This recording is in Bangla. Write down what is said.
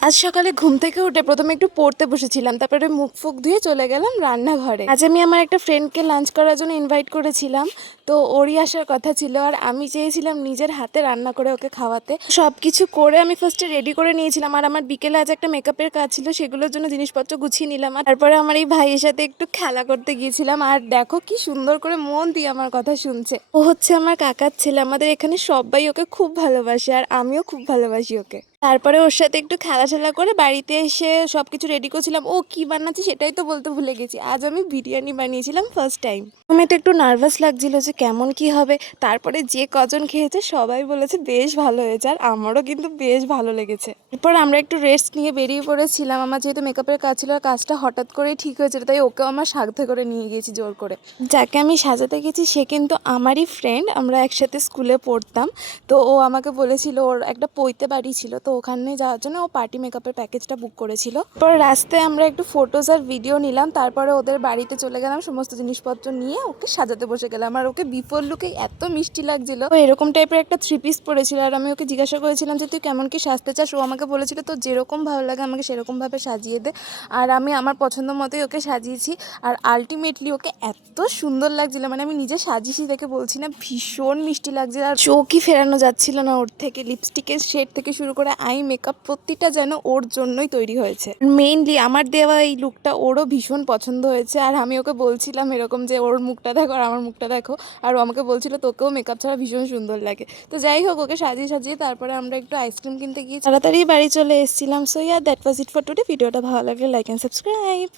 আজ সকালে ঘুম থেকে উঠে প্রথমে একটু পড়তে বসেছিলাম, তারপরে মুখ ফুক ধুয়ে চলে গেলাম রান্নাঘরে। আজ আমি আমার একটা ফ্রেন্ডকে লাঞ্চ করার জন্য ইনভাইট করেছিলাম, তো ওরই আসার কথা ছিল। আর আমি চেয়েছিলাম নিজের হাতে রান্না করে ওকে খাওয়াতে। সব কিছু করে আমি ফার্স্টে রেডি করে নিয়েছিলাম, আর আমার বিকেলে আজ একটা মেকআপের কাজ ছিল, সেগুলোর জন্য জিনিসপত্র গুছিয়ে নিলাম। আর তারপরে আমার এই ভাইয়ের সাথে একটু খেলা করতে গিয়েছিলাম। আর দেখো কি সুন্দর করে মন দিয়ে আমার কথা শুনছে। ও হচ্ছে আমার কাকার ছেলে। আমাদের এখানে সবাই ওকে খুব ভালোবাসে, আর আমিও খুব ভালোবাসি ওকে। তারপরে ওর সাথে একটু খেলা করে বাড়িতে এসে সব কিছু রেডি করছিলাম। ও কি বানাচ্ছি সেটাই তো বলতে ভুলে গেছি, আজ আমি বিরিয়ানি বানিয়েছিলাম ফার্স্ট টাইম। আমি তো একটু নার্ভাস লাগছিল যে কেমন কি হবে। তারপরে যে কজন খেয়েছে সবাই বলেছে বেশ ভালো হয়েছে, আর আমারও কিন্তু বেশ ভালো লেগেছে। এরপর আমরা একটু রেস্ট নিয়ে বেরিয়ে পড়েছিলাম। আমার যেহেতু মেকআপের কাজ ছিল, আর কাজটা হঠাৎ করেই ঠিক হয়েছিল, তাই ওকেও আমার সাথে করে নিয়ে গিয়েছি জোর করে। যাকে আমি সাজাতে গেছি সে কিন্তু আমারই ফ্রেন্ড, আমরা একসাথে স্কুলে পড়তাম। তো ও আমাকে বলেছিল ওর একটা পৈতে বাড়ি ছিল, তো ওখানে যাওয়ার জন্য ও পার্টি মেকআপের প্যাকেজটা বুক করেছিল। পরে রাস্তায় আমরা একটু ফটোজ আর ভিডিও নিলাম, তারপরে ওদের বাড়িতে চলে গেলাম, সমস্ত জিনিসপত্র নিয়ে ওকে সাজাতে বসে গেলাম। আর ওকে বিফোর লুকে এত মিষ্টি লাগছিল। ও এরকম টাইপের একটা 3 পিস পরেছিল, আর আমি ওকে জিজ্ঞাসা করেছিলাম যে তুই কেমন কি সাজতে চাস। ও আমাকে বলেছিল তো যেরকম ভালো লাগে আমাকে সেরকম ভাবে সাজিয়ে দে। আর আমি আমার পছন্দ মতোই ওকে সাজিয়েছি। আর আলটিমেটলি ওকে এত সুন্দর লাগছিল, মানে আমি নিজে সাজিয়েছি দেখে বলছি না, ভীষণ মিষ্টি লাগছিল। আর চোখই ফেরানো যাচ্ছিল না ওর থেকে। লিপস্টিকের শেড থেকে শুরু করে আই মেকআপ প্রতিটা যেন ওর জন্যই তৈরি হয়েছে। মেইনলি আমার দেওয়া এই লুকটা ওরও ভীষণ পছন্দ হয়েছে। আর আমি ওকে বলছিলাম এরকম যে ওর মুখটা দেখো আর আমার মুখটা দেখো, আর ও আমাকে বলছিল তোকেও মেকআপ ছাড়া ভীষণ সুন্দর লাগে। তো যাই হোক, ওকে সাজিয়ে সাজিয়ে তারপরে আমরা একটু আইসক্রিম কিনতে গিয়ে তাড়াতাড়ি বাড়ি চলে এসেছিলাম। So yeah, that was it for today. ভিডিওটা ভালো লাগলে লাইক অ্যান্ড সাবস্ক্রাইব।